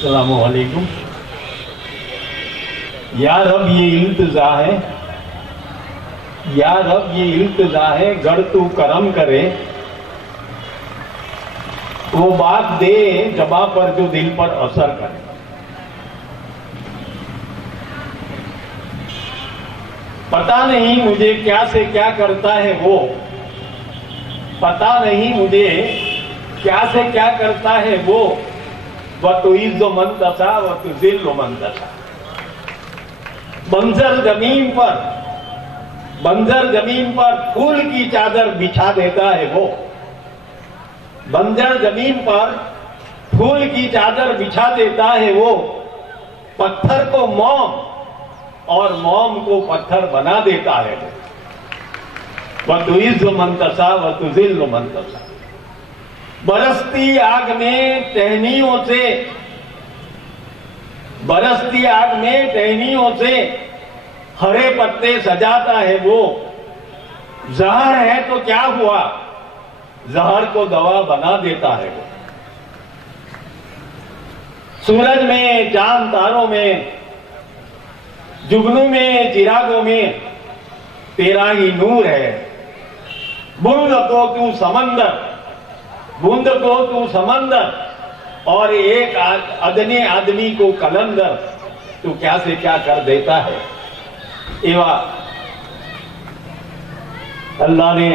अस्सलाम वालेकुम। या रब ये इल्तिजा है, या रब ये इल्तिजा है, गर तू करम करे वो बात दे जबा पर जो दिल पर असर करे। पता नहीं मुझे क्या से क्या करता है वो, पता नहीं मुझे क्या से क्या करता है वो, वह तो इज्जो मन दशा वह तो जिल्लो मन दशा। बंजर जमीन पर फूल की चादर बिछा देता है वो, बंजर जमीन पर फूल की चादर बिछा देता है वो, पत्थर को मोम और मोम को पत्थर बना देता है वो। वह तो इज्जो मंतसा वह तो जिल्लो मंतसा। बरसती आग में टहनियों से, बरसती आग में टहनियों से हरे पत्ते सजाता है वो। जहर है तो क्या हुआ, जहर को दवा बना देता है वो। सूरज में, चांद तारों में, जुगनू में, चिरागों में तेरा ही नूर है। बूंद को तू समंदर, बूंद को तू समंदर और एक अदने आदमी को कलंदर, तू क्या से क्या कर देता है। एवा अल्लाह ने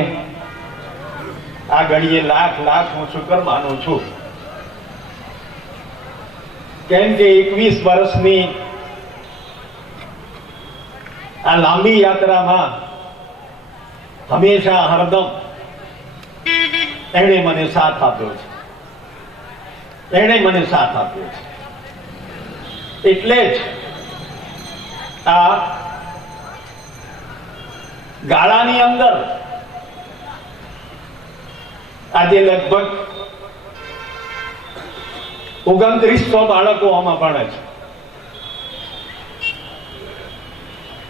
आ घड़ीए लाख लाख हूँ शुक्र मानु छू। केम के 21 વર્ષની આ લાંબી યાત્રામાં હંમેશા હરદમ એણે મને સાથ આપ્યો છે, એણે મને સાથ આપ્યો છે। એટલે જ આ ગાળાની અંદર આજે લગભગ 2900 બાળકો આમાં ભણે છે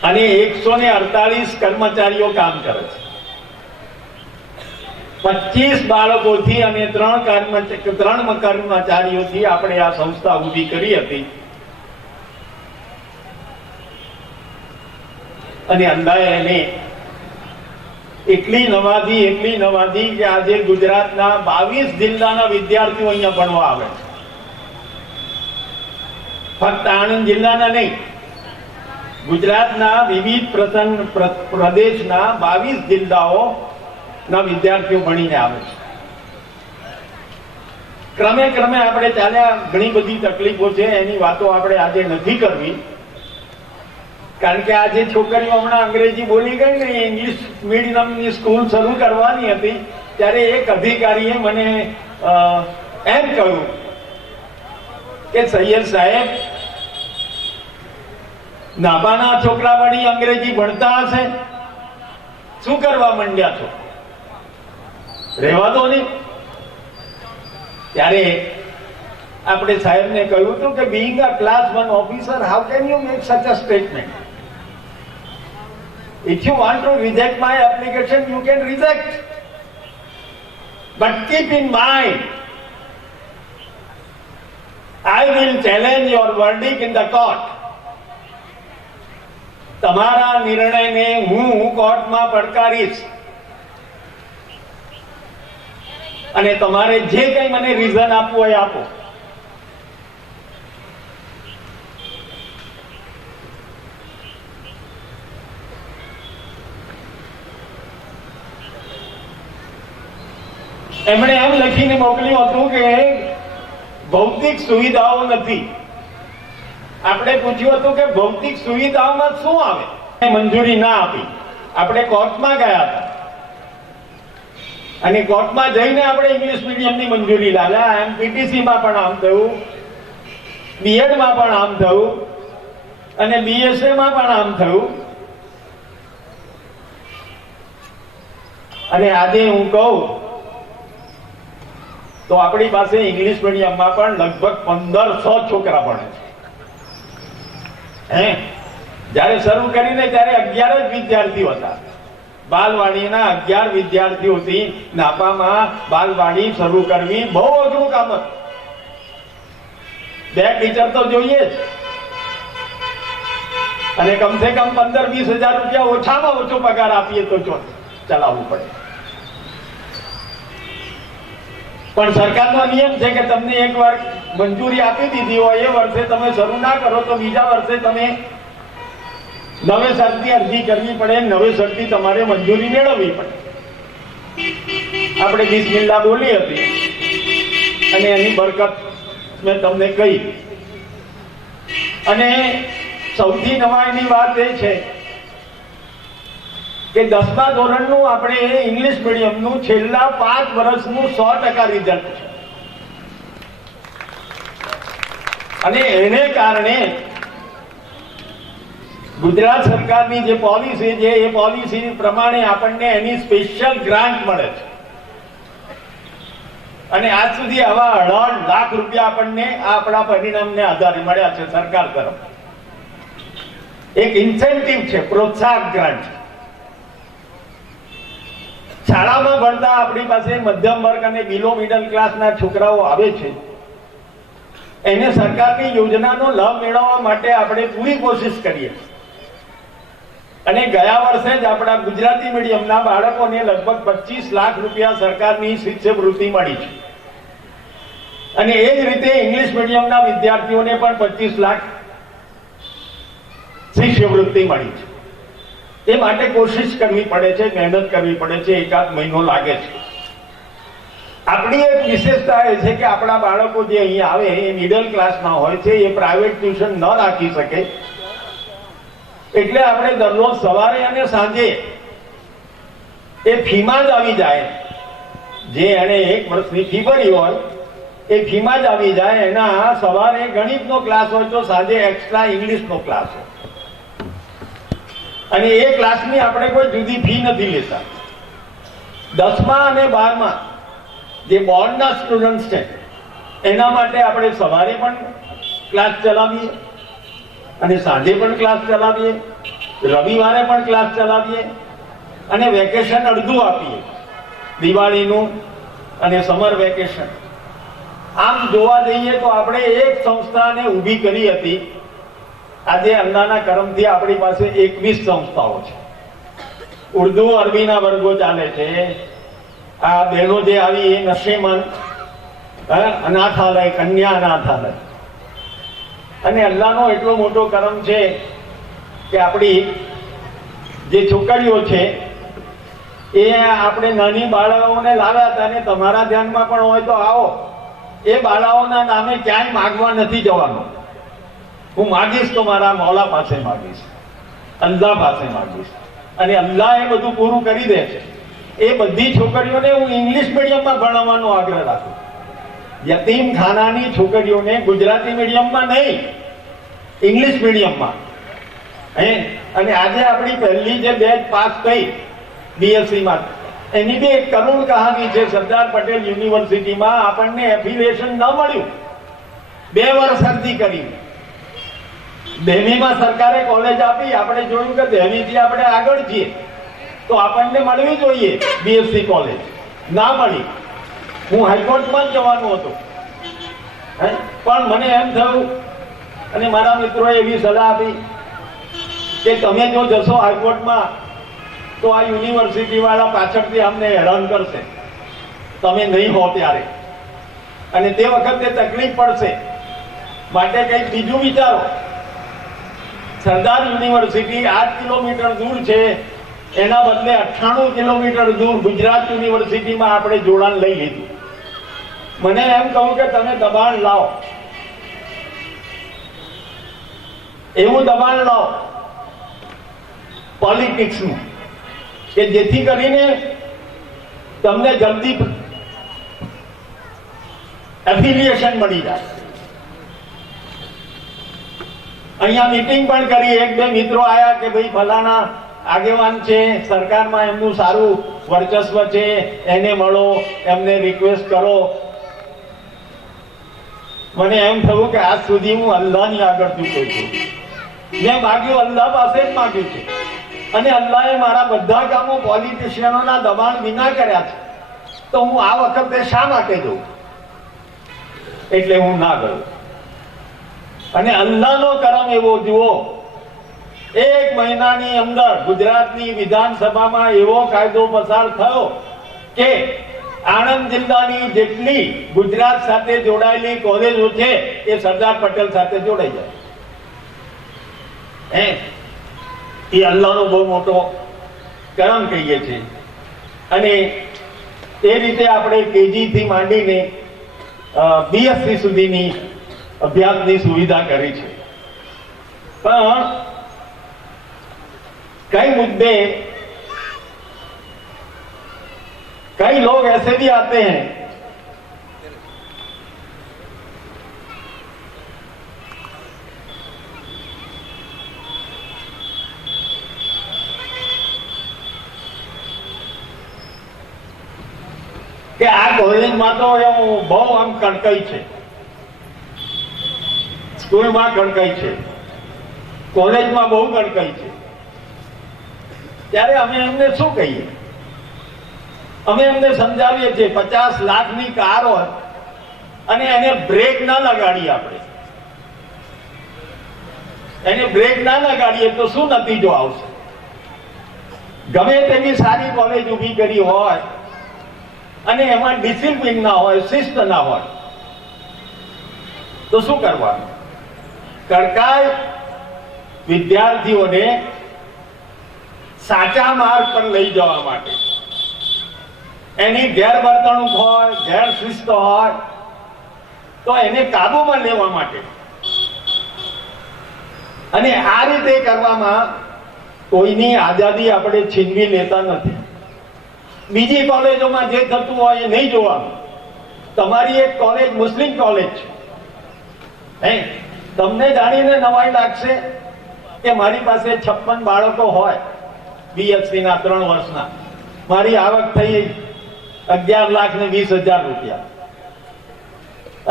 અને 148 કર્મચારીઓ કામ કરે છે। 25 બાળકોથી અને 3 કર્મચારીઓથી આપણે આ સંસ્થા ઊભી કરી હતી અને અંદાજે એને એટલી નવાજી કે આજે ગુજરાતના 22 જિલ્લાના વિદ્યાર્થીઓ અહીંયા ભણવા આવે છે। ફક્ત આણંદ જિલ્લાના નહીં, ગુજરાતના વિવિધ પ્રદેશના 22 જિલ્લાઓના વિદ્યાર્થીઓ ભણીને આવે છે। ક્રમે ક્રમે આપણે ચાલ્યા, ઘણી બધી તકલીફો છે, એની વાતો આપણે આજે નથી કરવી, કારણ કે આજે છોકરીઓ હમણાં અંગ્રેજી બોલી ગઈ ને, ઇંગ્લિશ મીડિયમની સ્કૂલ શરૂ કરવાની હતી ત્યારે એક અધિકારીએ મને એમ કહ્યું કે સૈયદ સાહેબ, નાબાના છોકરા વળી અંગ્રેજી ભણતા હશે, શું કરવા માંડ્યા છો, રહેવા દો ને। ત્યારે આપણે સાહેબને કહ્યું હતું કે being a class 1 officer, how can you make such a statement? If you want to reject my application, you can reject, but keep in mind, I will challenge your verdict in the court. તમારા નિર્ણયને હું કોર્ટમાં પડકારીશ અને તમારે જે કંઈ મને reason આપવું હોય આપો। એમણે એમ લખીને મોકલ્યું હતું કે ભૌતિક સુવિધાઓ નથી। આપણે પૂછ્યું હતું કે ભૌતિક સુવિધાઓમાં શું આવે, મંજૂરી ના આપી। આપણે કોર્ટમાં ગયા હતા અને કોર્ટમાં જઈને આપણે ઇંગ્લિશ મીડિયમની મંજૂરી લાવ્યા। એમપીટીસીમાં પણ આમ થયું, બીએડમાં પણ આમ થયું અને બીએસએમાં પણ આમ થયું। અને આજે હું કહું તો આપણી પાસે ઇંગ્લિશ મીડિયમમાં પણ લગભગ 1500 છોકરા ભણે છે। જયારે શરૂ કરીને ત્યારે 11 જ વિદ્યાર્થીઓ હતા। બાલવાડીના 11 વિદ્યાર્થીઓથી નાપામાં બાલવાડી શરૂ કરવી બહુ અઘરું કામ હતું। 2 ટીચર તો જોઈએ જ, અને કમસે કમ 15-20 હજાર રૂપિયા ઓછામાં ઓછો પગાર આપીએ તો ચલાવવું પડે. પણ સરકારનો નિયમ છે કે તમને એકવાર મંજૂરી આપી દીધી હોય એ વર્ષે તમે શરૂ ના કરો તો બીજા વર્ષે તમે નવેસરથી અરજી કરવી પડે, નવેસરથી તમારે મંજૂરી મેળવવી પડે. આપણે બિસ્મિલ્લાહ બોલી હતી અને એની બરકત મેં તમને કહી. અને સૌથી નવાઈની વાત એ છે કે 10મા ધોરણનું આપણે ઇંગ્લિશ મીડિયમનું છેલ્લા 5 વર્ષનું 100% રિઝલ્ટ છે. અને એને કારણે ગુજરાત સરકારની જે પોલિસી છે એ પોલિસી પ્રમાણે આપણને એની સ્પેશિયલ ગ્રાન્ટ મળે છે. અને આજ સુધી આવા 18 લાખ રૂપિયા આપણને આપણા પરિણામને આધારે મળ્યા છે સરકાર તરફ. એક ઇન્સેન્ટિવ છે, પ્રોત્સાહક ગ્રાન્ટ. શાળામાં ભણતા આપણી પાસે મધ્યમ વર્ગ અને બિલો મિડલ ક્લાસના છોકરાઓ આવે છે, એને સરકારની યોજનાનો લાભ મેળવવા માટે આપણે પૂરી કોશિશ કરીએ. અને ગયા વર્ષે જ આપણા ગુજરાતી મીડિયમના બાળકોને લગભગ 25 લાખ રૂપિયા સરકારની શિષ્યવૃત્તિ મળી છે. અને એ જ રીતે ઇંગ્લિશ મીડિયમના વિદ્યાર્થીઓને પણ 25 લાખ શિષ્યવૃત્તિ મળી છે. એ માટે કોશિશ કરવી પડે છે, મહેનત કરવી પડે છે, એકાદ મહિનો લાગે છે. આપણી એક વિશેષતા એ છે કે આપણા બાળકો જે અહીંયા આવે એ મિડલ ક્લાસના હોય છે, એ પ્રાઇવેટ ટ્યુશન ન રાખી શકે, એટલે આપણે દરરોજ સવારે અને સાંજે એ ફીમાં જ આવી જાય. જે એને 1 વર્ષની ફી ભરી હોય એ ફીમાં જ આવી જાય. એના સવારે ગણિતનો ક્લાસ હોય તો સાંજે એક્સ્ટ્રા ઇંગ્લિશનો ક્લાસ હોય, અને એ ક્લાસની આપણે કોઈ જુદી ફી નથી લેતા. 10મા અને 12મા જે બોર્ડના સ્ટુડન્ટ છે એના માટે આપણે સવારે પણ ક્લાસ ચલાવીએ અને સાંજે પણ ક્લાસ ચલાવીએ, રવિવારે પણ ક્લાસ ચલાવીએ, અને વેકેશન અડધું આપીએ, દિવાળીનું અને સમર વેકેશન. આમ જોવા જઈએ તો આપણે એક સંસ્થાને ઊભી કરી હતી. આજે અલ્લાહના કરમથી આપણી પાસે 21 સંસ્થાઓ છે. ઉર્દુ અરબીના વર્ગો ચાલે છે. આ બહેનો જે આવી એ નશીમન અનાથાલય, કન્યા અનાથાલય. અને અલ્લાહનો એટલો મોટો કરમ છે કે આપણી જે છોકરીઓ છે એ આપણે નાની બાળાઓને લાવ્યા હતા, અને તમારા ધ્યાનમાં પણ હોય તો આવો. એ બાળાઓના નામે ક્યાંય માગવા નથી જવાનું. હું માગીશ તો મારા મૌલા પાસે માગીશ, અલ્લાહ પાસે માગીશ, અને અલ્લાહ એ બધું પૂરું કરી દે છે. એ બધી છોકરીઓને હું ઇંગ્લિશ મીડિયમમાં ભણાવવાનો આગ્રહ રાખું. યતીમ ખાનાની છોકરીઓને ગુજરાતી મીડિયમમાં નહીં, ઇંગ્લિશ મીડિયમમાં. અને આજે આપણી પહેલી જે બેચ પાસ થઈ બીએસસીમાં, એની બી એક કરુણ કહાની છે. સરદાર પટેલ યુનિવર્સિટીમાં આપણને એફિલિએશન ન મળ્યું, 2 વર્ષ અરજી કરી. દિલ્હીમાં સરકારે કોલેજ આપી, આપણે જોયું કે દિલ્હીથી આપણે આગળ છીએ તો આપણને મળવી જોઈએ બીએસસી કોલેજ, ના મળી. હું હાઈકોર્ટમાં જ જવાનું હતું, પણ મને એમ થયું અને મારા મિત્રોએ એવી સલાહ આપી કે તમે જો જશો હાઈકોર્ટમાં તો આ યુનિવર્સિટી વાળા પાછળથી અમને હેરાન કરશે, તમે નહીં હો ત્યારે, અને તે વખતે તકલીફ પડશે. માટે કંઈક બીજું વિચારો. સરદાર યુનિવર્સિટી 8 કિલોમીટર દૂર છે, એના બદલે 98 કિલોમીટર દૂર ગુજરાત યુનિવર્સિટીમાં આપણે જોડાણ લઈ લીધું. મને એમ કહું કે તમે દબાણ લાવો, એવું દબાણ લાવો પોલિટિક્સનું કે જેથી કરીને તમને જલ્દી એફિલિએશન મળી જાય. અહીંયા મીટિંગ પણ કરી, 1-2 મિત્રો આયા કે ભાઈ ફલાણા આગેવાન છે, સરકારમાં એમનું સારું વર્ચસ્વ છે, એને મળો, એમને રિક્વેસ્ટ કરો. મને એમ થયું કે આજ સુધી હું અલ્લાહની આગળ ઝૂક્યો છું. મેં માગ્યું, અલ્લાહ પાસે જ માગ્યું છે, અને અલ્લાહે મારા બધા કામો પોલિટિશિયનોના દબાણ વિના કર્યા છે. તો હું આ વખતે શા માટે જઉં? એટલે હું ના ગયો. અને અલ્લાહનો કરમ એવો જુઓ, 1 મહિનાની અંદર ગુજરાતની વિધાનસભામાં એવો કાયદો પસાર થયો કે આણંદ જિલ્લાની જેટલી ગુજરાત સાથે જોડાયેલી કોલેજો છે એ સરદાર પટેલ સાથે જોડાઈ જાય. એ અલ્લાહનો બહુ મોટો કરમ કહીએ છીએ. અને એ રીતે આપણે કેજી થી માંડીને બીએસસી સુધીની અભ્યાસની સુવિધા કરી છે. પણ कई मुद्दे, कई लोग ऐसे भी आते हैं कि आ कॉलेज में तो बहु आम कड़काई है, स्कूल में कड़काई है, कॉलेज में बहु कड़काई है. ત્યારે અમે એમને શું કહીએ? અમે એમને સમજાવીએ છીએ 50 લાખની કાર હોય અને એને બ્રેક ના લગાડીએ, આપણે એને બ્રેક ના લગાડીએ તો શું નતીજો આવશે? ગમે તેવી સારી કોલેજ ઊભી કરી હોય અને એમાં ડિસિપ્લિન ના હોય, શિસ્ત ના હોય તો શું કરવાનું? કડકાઈ વિદ્યાર્થીઓને સાચા માર્ગ પર લઈ જવા માટે, એની ગેરવર્તણૂક હોય, ગેરશિસ્ત હોય તો એને કાબૂમાં લેવા માટે. અને આ રીતે કરવામાં કોઈની આઝાદી આપણે છીનવી લેતા નથી. બીજી કોલેજોમાં જે થતું હોય એ નહીં જોવાનું. તમારી એક કોલેજ મુસ્લિમ કોલેજ છે, તમને જાણીને નવાઈ લાગશે કે મારી પાસે 56 બાળકો હોય બીએસસી ના 3 વર્ષના, મારી આવક થઈ 11,20,000 રૂપિયા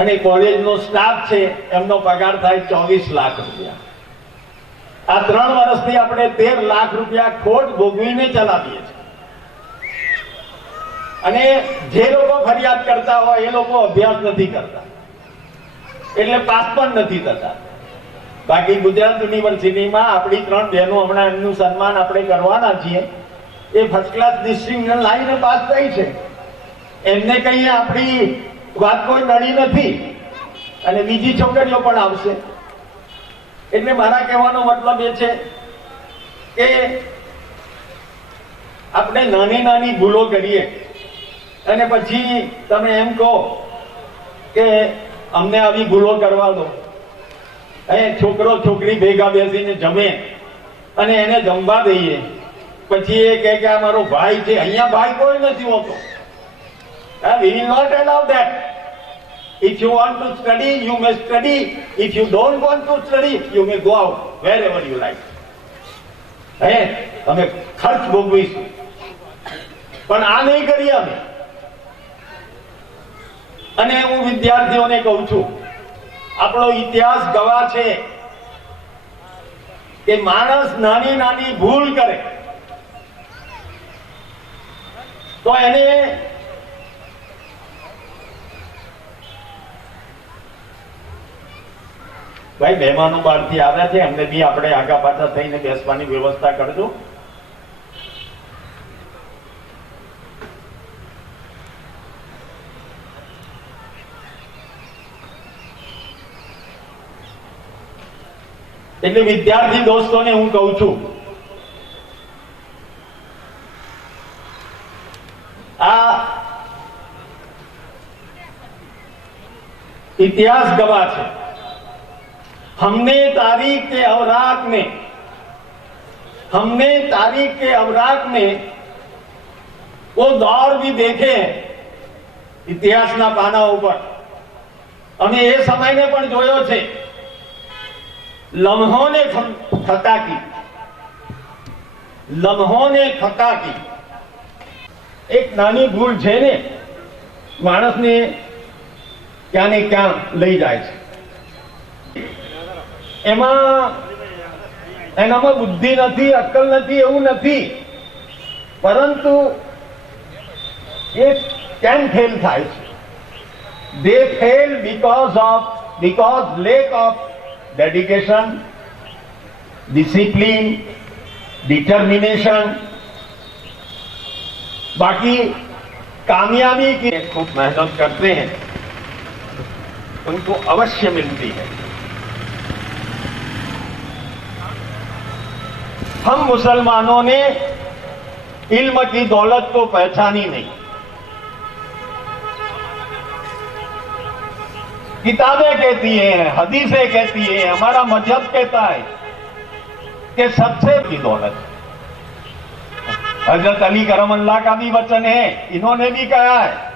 અને કોલેજનો સ્ટાફ છે એમનો પગાર થાય 24 લાખ રૂપિયા. આ 3 વર્ષથી આપણે 13 લાખ રૂપિયા ખોટ ભોગવીને ચલાવીએ છીએ. અને જે લોકો ફરિયાદ કરતા હોય એ લોકો અભ્યાસ નથી કરતા, એટલે પાસ પણ નથી થતા. બાકી ગુજરાત યુનિવર્સિટીમાં આપણી 3 બહેનો, હમણાં એમનું સન્માન આપણે કરવાના છીએ, એ ફર્સ્ટ ક્લાસ ડિસ્ટિંક્શન લાવીને પાસ થઈ છે. એમને કઈ આપણી વાત કોઈ નડી નથી અને બીજી છોકરીઓ પણ આવશે. એટલે મારા કહેવાનો મતલબ એ છે કે આપણે નાની નાની ભૂલો કરીએ અને પછી તમે એમ કહો કે અમને આવી ભૂલો કરવા દો. છોકરો છોકરી ભેગા બેસીને જમે અને એને જમવા દઈએ, પછી એ કહે કે આ મારો ભાઈ છે. અહીંયા ભાઈ કોઈ નથી હોતો. We will not allow that. If you want to study, you may study. If you don't want to study, you may go out wherever you like. અમે ખર્ચ ભોગવીશું પણ આ નહીં કરીએ અમે. અને હું વિદ્યાર્થીઓને કહું છું, આપણો ઇતિહાસ ગવાહ છે કે માણસ નાની નાની ભૂલ કરે તો એને ભાઈ મહેમાનો બહારથી આવ્યા છે, એમને બી આપણે આગા પાછા થઈને બેસવાની વ્યવસ્થા કરજો. એટલે વિદ્યાર્થી દોસ્તોને હું કહું છું, આ इतिहास गवाह है। हमने तारीख के अवराक में वो दौर भी देखे हैं इतिहासना पानाओं पर, અને એ સમયને પણ જોયો છે। લમ્હોને ખતા કી એક નાની ભૂલ છે ને માણસને ક્યાં ને ક્યાં લઈ જાય છે। એનામાં બુદ્ધિ નથી, અક્કલ નથી એવું નથી, પરંતુ એ કેમ ફેલ થાય છે? They fail because lack of dedication, discipline, determination, बाकी कामयाबी की खूब मेहनत करते हैं उनको अवश्य मिलती है। हम मुसलमानों ने इल्म की दौलत को पहचानी नहीं। किताबें कहती हैं, हदीसें कहती हैं, हमारा मजहब कहता है कि सबसे बड़ी दौलत, हजरत अली करमल्लाह का भी वचन है, इन्होंने भी कहा है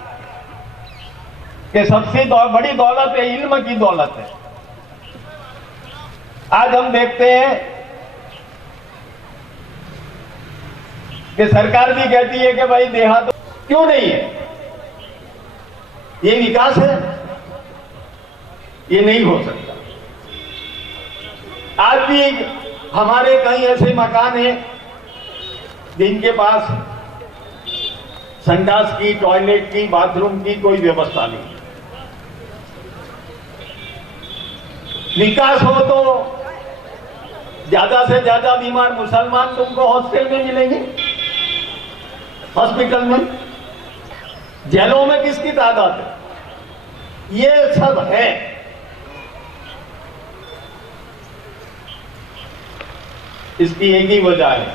कि सबसे बड़ी दौलत है इल्म की दौलत है। आज हम देखते हैं कि सरकार भी कहती है कि भाई देहात क्यों नहीं है, ये विकास है, ये नहीं हो सकता। आज भी हमारे कई ऐसे मकान हैं जिनके पास संडास की, टॉयलेट की, बाथरूम की कोई व्यवस्था नहीं। विकास हो तो ज्यादा से ज्यादा बीमार मुसलमान तुमको हॉस्टल में मिलेंगे, हॉस्पिटल में, जेलों में किसकी तादाद है? ये सब है। इसकी एक ही वजह है,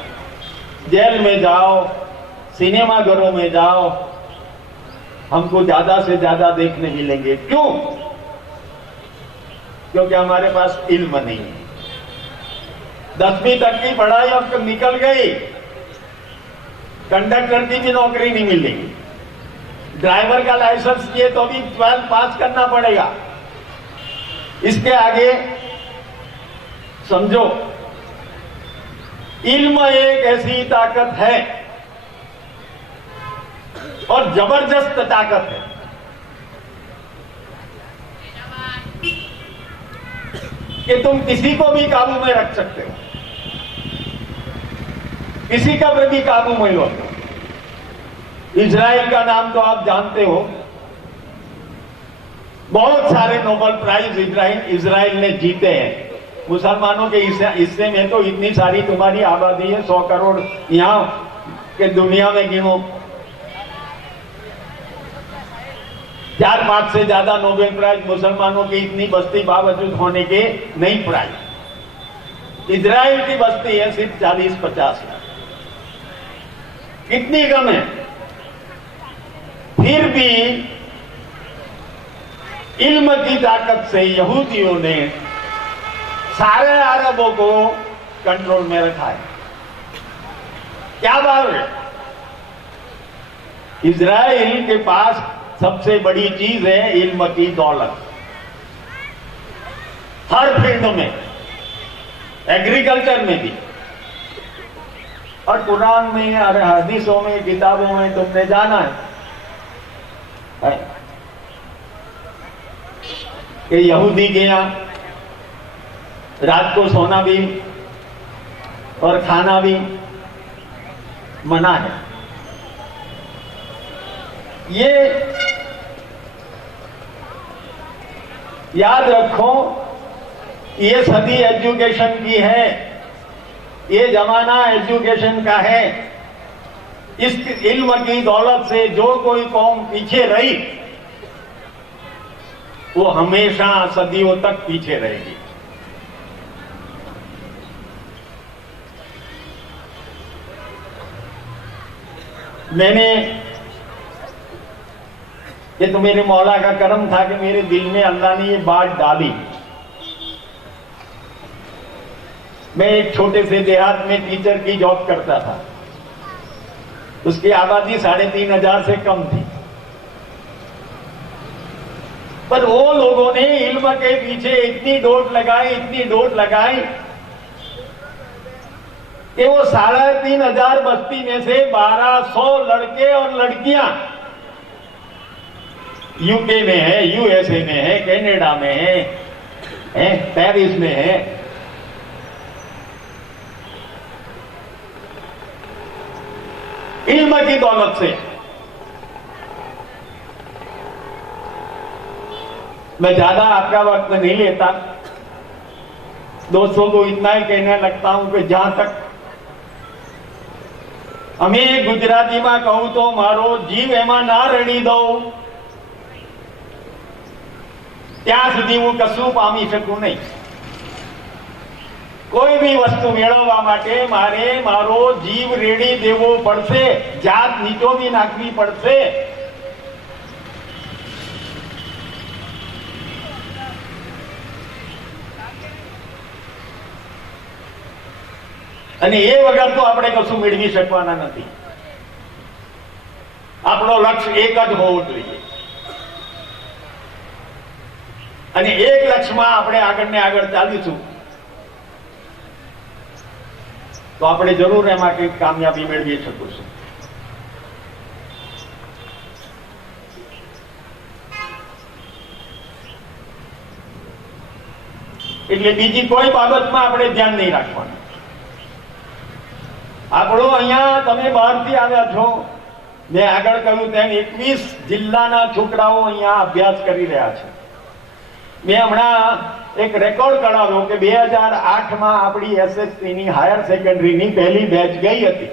जेल में जाओ, सिनेमा घरों में जाओ, हमको ज्यादा से ज्यादा देखने मिलेंगे। क्यों? क्योंकि हमारे पास इल्म नहीं है। 10वीं तक की पढ़ाई अब निकल गई, कंडक्टर की भी नौकरी नहीं मिलेगी, ड्राइवर का लाइसेंस लिए तो भी 12 पास करना पड़ेगा। इसके आगे समझो, इल्म एक ऐसी ताकत है और जबरदस्त ताकत है कि तुम किसी को भी काबू में रख सकते हो, किसी का भी काबू में लो। इजराइल का नाम तो आप जानते हो, बहुत सारे नोबेल प्राइज इजराइल ने जीते हैं। मुसलमानों के हिस्से में तो इतनी सारी तुम्हारी आबादी है, 100 करोड़ यहां के दुनिया में गिनो, 4-5 से ज्यादा नोबेल प्राइज मुसलमानों की इतनी बस्ती बावजूद होने के नहीं प्राइज। इजराइल की बस्ती है सिर्फ 40-50 लाख, कितनी कम है। फिर भी इल्म की ताकत से यहूदियों ने सारे अरबों को कंट्रोल में रखा है। क्या बात है? इजराइल के पास सबसे बड़ी चीज है इल्म की दौलत, हर फील्ड में, एग्रीकल्चर में भी। और कुरान में और हदीसों में, किताबों में तुमने जाना है कि यहूदी के यहां रात को सोना भी और खाना भी मना है। ये याद रखो, ये सदी एजुकेशन की है, ये जमाना एजुकेशन का है। इस इल्म की दौलत से जो कोई कौम पीछे रही वो हमेशा सदियों तक पीछे रहेगी। मैंने, ये तो मेरे मौला का करम था कि मेरे दिल में अल्लाह ने ये बात डाली। मैं एक छोटे से देहात में टीचर की जॉब करता था, उसकी आबादी 3,500 से कम थी, पर वो लोगों ने इल्म के पीछे इतनी डोट लगाई कि वो 3,500 बस्ती में से 1,200 लड़के और लड़कियां यूके में है, यूएसए में है, कनाडा में है, पेरिस में है। इल्म की दौलत से। मैं ज्यादा आपका वक्त नहीं लेता, दोस्तों को इतना ही कहने लगता हूं कि जहां तक અમે ગુજરાતીમાં કહું તો મારો જીવ એમાં ના રડી દઉં ત્યાં સુધી હું કશું પામી શકું નહીં. કોઈ બી વસ્તુ મેળવવા માટે મારે મારો જીવ રેડી દેવો પડશે, જાત નીચોવી નાખવી પડશે. અને એ વગર તો આપણે કશું મેળવી શકવાના નથી. આપણો લક્ષ્ય એક જ હોવો જોઈએ અને એક લક્ષ્યમાં આપણે આગળ ને આગળ ચાલીશું તો આપણે જરૂર એમાં કંઈક કામયાબી મેળવી શકીશું. એટલે બીજી કોઈ બાબતમાં આપણે ધ્યાન નહીં રાખવાનું. આપણો અહીંયા તમે બહારથી આવ્યા છો, મેં આગળ કહ્યું તેમ 21 જિલ્લાના છોકરાઓ અહીંયા અભ્યાસ કરી રહ્યા છે. મેં હમણાં એક રેકોર્ડ કરાવ્યો કે 2008માં આપણી એસએસસીની હાયર સેકન્ડરીની પહેલી બેચ ગઈ હતી.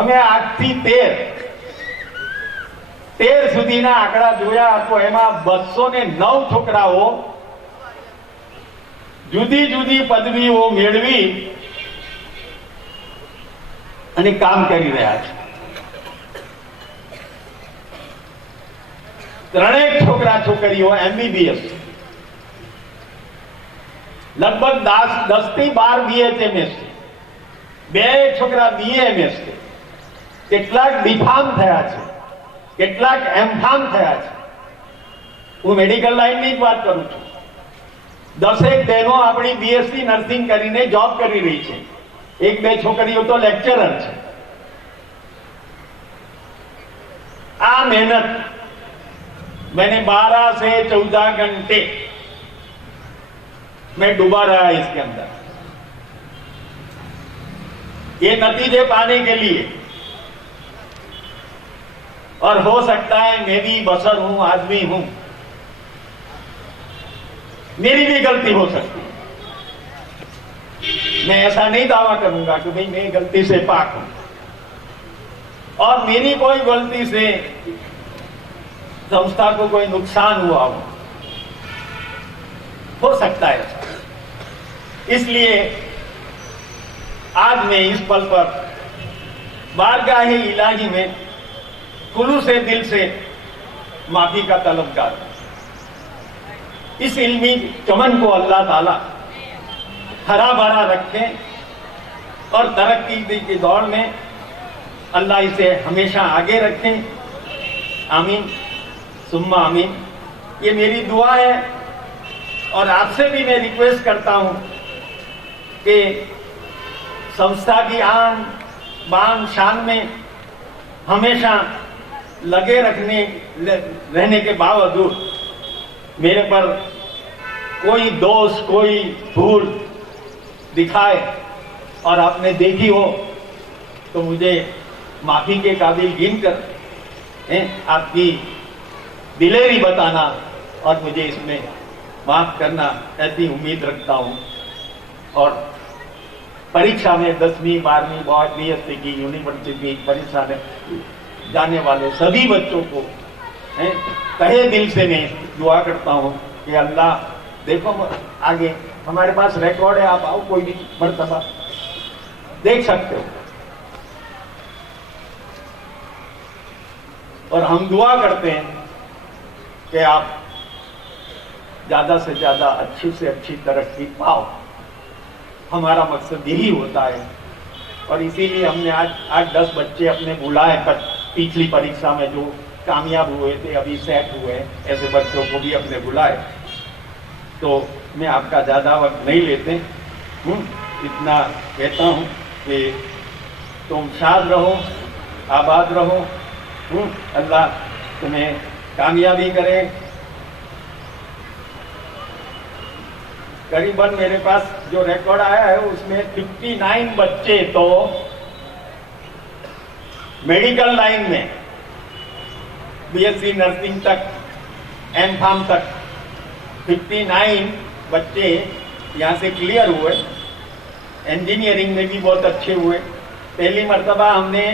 અમે 8 થી 13 સુધીના આંકડા જોયા તો એમાં 209 છોકરાઓ જુદી જુદી પદવીઓ મેળવી અને કામ કરી રહ્યા છે. ત્રણેક છોકરા છોકરીઓ MBBS, લગભગ 10 થી 12 BHMS, 2 છોકરા BAMS, કેટલાક બીફાર્મ થયા છે, કેટલાક એમફાર્મ થયા છે. હું મેડિકલ લાઈનની જ વાત કરું છું. 10 બહેનો આપણી BSc નર્સિંગ કરીને જોબ કરી રહી છે. 1-2 છોકરીઓ તો લેક્ચરર છે. આ મહેનત मैंने 12 से 14 घंटे मैं डूबा रहा इसके अंदर. ये नतीजे पाने के लिए, और हो सकता है मैं भी बशर हूं, आदमी हूं, मेरी भी गलती हो सकती है. मैं ऐसा नहीं दावा करूंगा कि भाई मैं गलती से पाक हूं और मेरी कोई गलती से संस्था को कोई नुकसान हुआ हो सकता है. इसलिए आज मैं इस पल पर बारगाह इलाही में खुलूस दिल से माफी का तलबगार हूं. इस इल्मी चमन को अल्लाह ताला हरा भरा रखे और तरक्की की दौड़ में अल्लाह इसे हमेशा आगे रखे. आमीन सुम्मा आमीन. ये मेरी दुआ है और आपसे भी मैं रिक्वेस्ट करता हूं कि संस्था की आन बान शान में हमेशा लगे रहने के बावजूद मेरे पर कोई दोष, कोई भूल दिखाए और आपने देखी हो तो मुझे माफी के काबिल गिनकर आपकी दिलेरी बताना और मुझे इसमें माफ करना, ऐसी उम्मीद रखता हूं. और परीक्षा में 10वीं 12वीं BSc की यूनिवर्सिटी परीक्षा में जाने वाले सभी बच्चों को तहे दिल से मैं दुआ करता हूं कि अल्लाह, देखो आगे हमारे पास रिकॉर्ड है, आप आओ कोई भी मर्तबा देख सकते हो. और हम दुआ करते हैं कि आप ज्यादा से ज्यादा अच्छी से अच्छी तरक्की पाओ. हमारा मकसद यही होता है और इसीलिए हमने आज 8-10 बच्चे अपने बुलाए. पर पिछली परीक्षा में जो कामयाब हुए थे, अभी सेट हुए, ऐसे बच्चों को भी अपने बुलाए. तो मैं आपका ज्यादा वक्त नहीं लेते, इतना कहता हूं कि तुम शाद रहो, आबाद रहो. अल्लाह तुम्हें कामयाबी करे. करीबन मेरे पास जो रिकॉर्ड आया है उसमें 59 बच्चे तो मेडिकल लाइन में BSc नर्सिंग तक, एमफार्म तक 59 बच्चे यहाँ से क्लियर हुए, इंजीनियरिंग में भी बहुत अच्छे हुए। पहली मर्तबा हमने,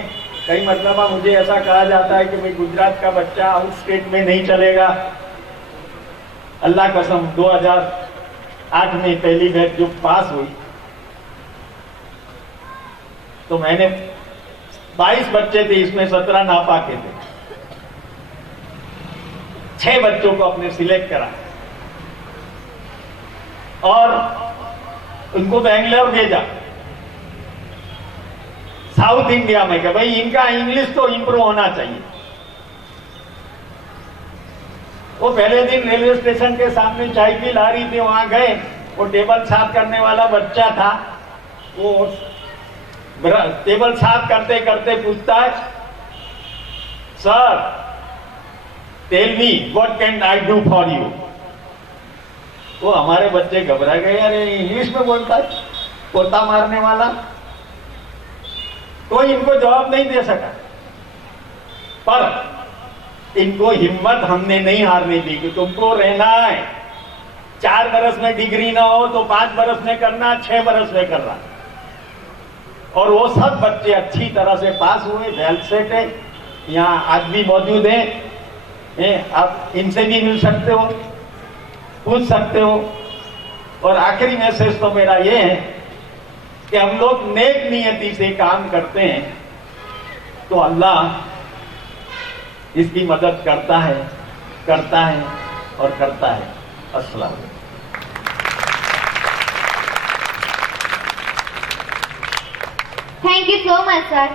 कई मर्तबा मुझे ऐसा कहा जाता है कि भाई गुजरात का बच्चा आउट स्टेट में नहीं चलेगा। अल्लाह कसम 2008 में पहली बैच जो पास हुई तो मैंने 22 बच्चे थे, इसमें 17 नापाके थे। 6 बच्चों को अपने सिलेक्ट करा और उनको बेंगलोर भेजा, साउथ इंडिया में, कि भाई इनका इंग्लिश तो इंप्रूव होना चाहिए। वो पहले दिन रेलवे स्टेशन के सामने चाय की लारी थी, वहां गए, वो टेबल साफ करने वाला बच्चा था, वो टेबल साफ करते करते पूछता है, sir tell me what can I do for you. तो हमारे बच्चे घबरा गए, अरे इंग्लिश में बोलता है पोता मारने वाला। कोई इनको जवाब नहीं दे सका, पर इनको हिम्मत हमने नहीं हारने दी कि तुमको रहना है। 4 बरस में डिग्री ना हो तो 5 बरस में करना, 6 बरस में करना। और वो सब बच्चे अच्छी तरह से पास हुए, वेल सेट है, यहाँ आज भी मौजूद हैं। आप इनसे भी मिल सकते हो, पूछ सकते हो। और आखिरी मैसेज तो मेरा ये है कि हम लोग नेक नियति से काम करते हैं तो अल्लाह इसकी मदद करता है और करता है। अस्सलाम। Thank you so much, sir.